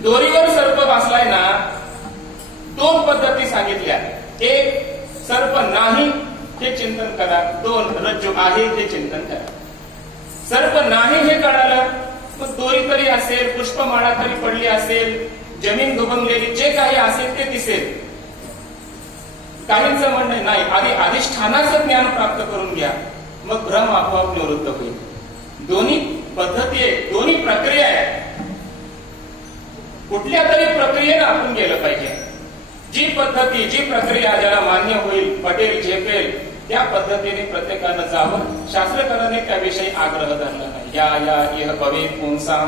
दोरीवर सर्प बसलाय ना, दोन पद्धती सांगितल्या. एक, सर्प नाही हे चिंतन करा. दोन, रज्जू आहे हे चिंतन करा. सर्प नाही हे कळालं, मग दोरी तरी असेल, पुष्पमाळा तरी पडली असेल, जमीन दुबंगलेली जे काही असेल ते दिसेल. काहींचं म्हणणं नाही, आधी अधिष्ठानाचं ज्ञान प्राप्त करून घ्या, मग भ्रम आपोआप निवृत्त होईल. दोन्ही पद्धती आहेत, दोन्ही प्रक्रिया आहेत. कुठल्या तरी प्रक्रियेनं आपण गेलं पाहिजे. जी पद्धती, जी प्रक्रिया ज्याला मान्य होईल, पटेल, झेपेल, त्या पद्धतीने प्रत्येकानं जावं. शास्त्रकाराने त्याविषयी आग्रह धरला नाही. या इह भवेत् पुंसां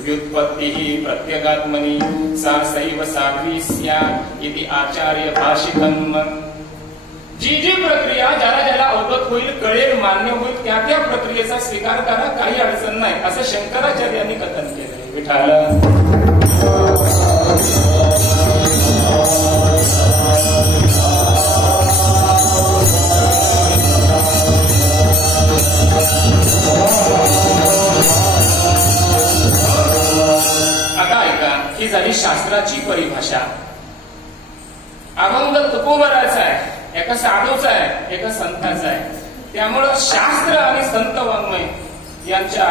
व्युत्पत्तिः प्रत्यगात्मनि सा सैव साध्वी स्यात् इति आचार्य भाषितम्. जी जी प्रक्रिया ज्याला ज्याला अवगत होईल, कळेल, मान्य होईल, त्या त्या प्रक्रियेचा स्वीकार करा, काही अडचण नाही, असं शंकराचार्यांनी कथन केलंय. विठाल ही झाली शास्त्राची परिभाषा. अभंग तुकोबराचा आहे, एका साधूचा आहे, एका संताचा आहे. त्यामुळं शास्त्र आणि संत वाङ्मय यांच्या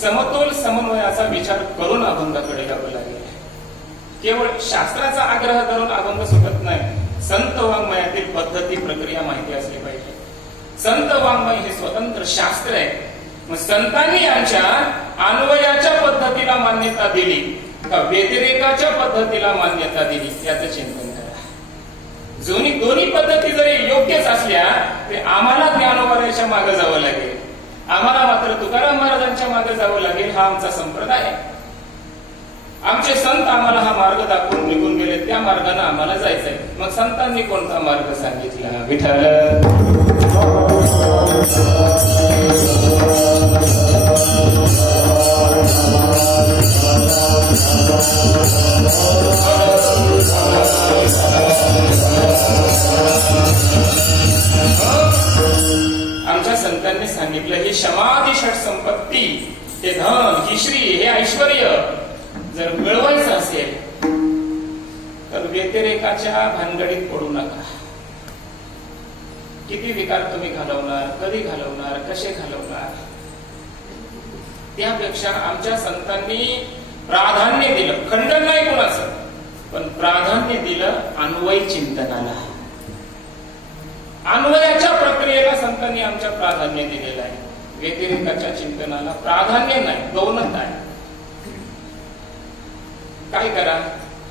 समतोल समन्वयाचा विचार करून अभंगाकडे जावं लागेल. केवळ शास्त्राचा आग्रह करून अभंग सुटत नाही. संत वाङ्मयातील पद्धती, प्रक्रिया माहिती असली पाहिजे. संत वाङ्मय हे स्वतंत्र शास्त्र आहे. मग संतांनी यांच्या अन्वयाच्या पद्धतीला मान्यता दिली का व्यतिरेकाच्या पद्धतीला मान्यता दिली, याचं चिंतन करा. दोन्ही पद्धती जरी योग्यच असल्या तरी आम्हाला ज्ञानोबाच्या मागे जावं लागेल. आम्हाला मात्र तुकाराम महाराजांच्या मागे जावं लागेल. हा आमचा संप्रदाय आहे. आमचे संत आम्हाला हा मार्ग दाखवून निघून गेले, त्या मार्गाने आम्हाला जायचंय. मग संतांनी कोणता मार्ग सांगितला? विठ्ठल आमच्या संतांनी सांगितलं, ही क्षमाधी षट संपत्ती, हे धन, ही श्री, हे ऐश्वर जर मिळवायचं असेल तर व्यतिरेकाच्या भानगडीत पडू नका. किती विकार तुम्ही घालवणार, कधी घालवणार, कसे घालवणार, त्यापेक्षा आमच्या संतांनी प्राधान्य दिलं. खंडन नाही कोणाचं, पण प्राधान्य दिलं अन्वय चिंतनाला. अन्वयाच्या प्रक्रियेला संतांनी आमच्या प्राधान्य दिलेलं आहे. व्यतिरेकाच्या चिंतनाला प्राधान्य नाही, गौणता आहे. काय करा?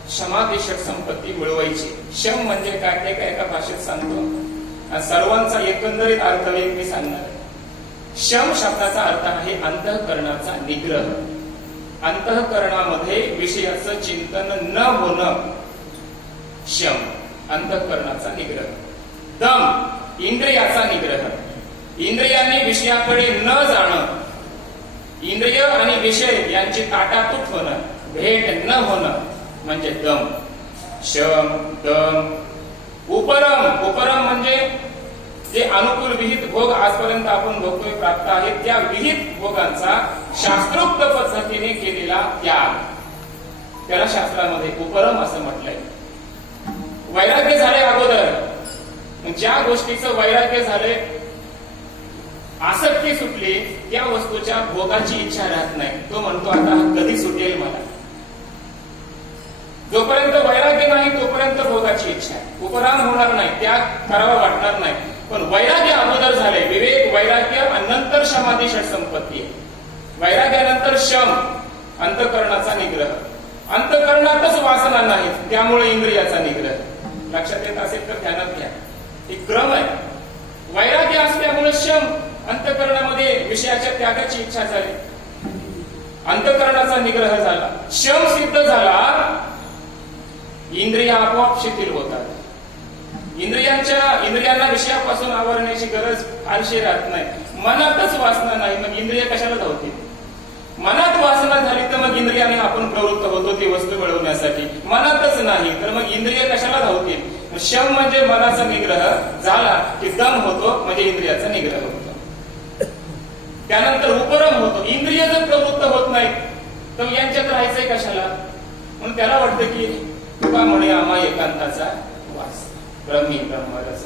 क्षमादेशक संपत्ती मिळवायची. शम म्हणजे काय ते काय एका भाषेत सांगतो. सर्वांचा एकंदरीत अर्थ मी सांगणार आहे. शम शब्दाचा अर्थ आहे अंतःकरणाचा निग्रह. अंतःकरणामध्ये विषयाचं चिंतन न होणं शम, अंतःकरणाचा निग्रह. दम, इंद्रियाचा निग्रह. इंद्रियांनी विषयाकडे न जाणं, इंद्रिय आणि विषय यांची ताटातूट होणं, भेट न होणं म्हणजे दम. शम, दम. उपरम, उपरम म्हणजे जे अनुकूल विहित भोग आजपर्यंत आपण भोगतोय, प्राप्त आहेत, त्या विहित भोगांचा शास्त्रोक्त पद्धतीने केलेला त्याग, त्याला शास्त्रामध्ये उपरम असं म्हटलंय. वैराग्य झाले अगोदर, ज्या गोष्टीचं वैराग्य झाले, आसक्ती सुटली, त्या वस्तूच्या भोगाची इच्छा राहत नाही. तो म्हणतो आता कधी सुटेल मला. जोपर्यंत वैराग्य नाही तोपर्यंत भोगाची इच्छा आहे. उपराम होणार नाही, त्याग करावा वाटणार नाही. पण वैराग्य अगोदर झाले, विवेक, वैराग्य आणि नंतर क्षमाधी षट संपत्ती आहे. वैराग्यानंतर शम, अंतःकरणाचा निग्रह. अंतःकरणातच वासना नाहीत, त्यामुळे इंद्रियाचा निग्रह. लक्षात येत असेल तर ध्यानात घ्या. एक क्रम आहे. वैराग्य असल्यामुळे शम, अंतःकरणामध्ये विषयाच्या त्यागाची इच्छा झाली, अंतःकरणाचा निग्रह झाला. शम सिद्ध झाला, इंद्रिय आपोआप शिथिल होतात. इंद्रियांना विषयापासून आवरण्याची गरज फारशी राहत नाही. मनातच वासना नाही, मग इंद्रिय कशाला धावतील? मनात वासना झाली तर मग इंद्रियाने आपण प्रवृत्त होतो ती वस्तू मिळवण्यासाठी. मनातच नाही तर मग इंद्रिय कशाला धावतील? शम म्हणजे मनाचा निग्रह झाला की दम होतो, म्हणजे इंद्रियाचा निग्रह होतो. त्यानंतर उपरम होतो. इंद्रिय जर प्रवृत्त होत नाही तर यांच्यात राहायचंय कशाला? म्हणून त्याला वाटतं की तुका म्हणे आम्हा एकांताचा वास ब्रह्मी ब्रह्मरस